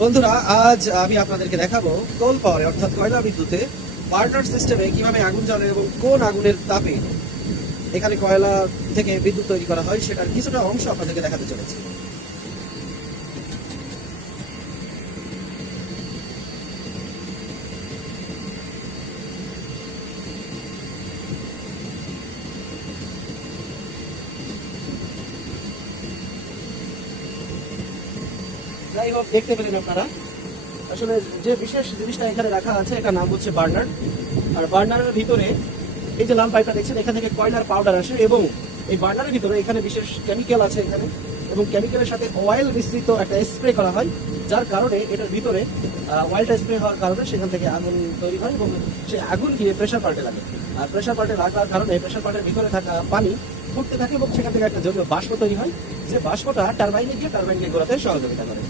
বন্ধুরা, আজ আমি আপনাদেরকে দেখাবো কোল পাওয়ারে অর্থাৎ কয়লা বিদ্যুতে বার্নার সিস্টেমে কিভাবে আগুন জ্বলে এবং কোন আগুনের তাপে এখানে কয়লা থেকে বিদ্যুৎ তৈরি করা হয় সেটার কিছুটা অংশ আপনাদেরকে দেখাতে চলেছি। যাই হোক, দেখতে পেলেন আপনারা আসলে যে বিশেষ জিনিসটা এখানে রাখা আছে এটা নাম হচ্ছে বার্নার। আর বার্নারের ভিতরে এই যে লাল পাইপটা দেখছেন, এখান থেকে কয়লার পাউডার আসে এবং এই বার্নারের ভিতরে এখানে বিশেষ কেমিক্যাল আছে এখানে, এবং কেমিক্যালের সাথে অয়েল মিশ্রিত একটা স্প্রে করা হয়, যার কারণে এটার ভিতরে অয়েলটা স্প্রে হওয়ার কারণে সেখান থেকে আগুন তৈরি হয় এবং সেই আগুন গিয়ে প্রেশার পাল্টে লাগে। আর প্রেশার পাল্টে লাগার কারণে প্রেশার পাল্টের ভিতরে থাকা পানি ফুটতে থাকে এবং সেখান থেকে একটা জলীয় বাষ্প তৈরি হয়, যে বাষ্পটা টারবাইনে গিয়ে টারবাইনকে ঘোরাতে সহযোগিতা করে।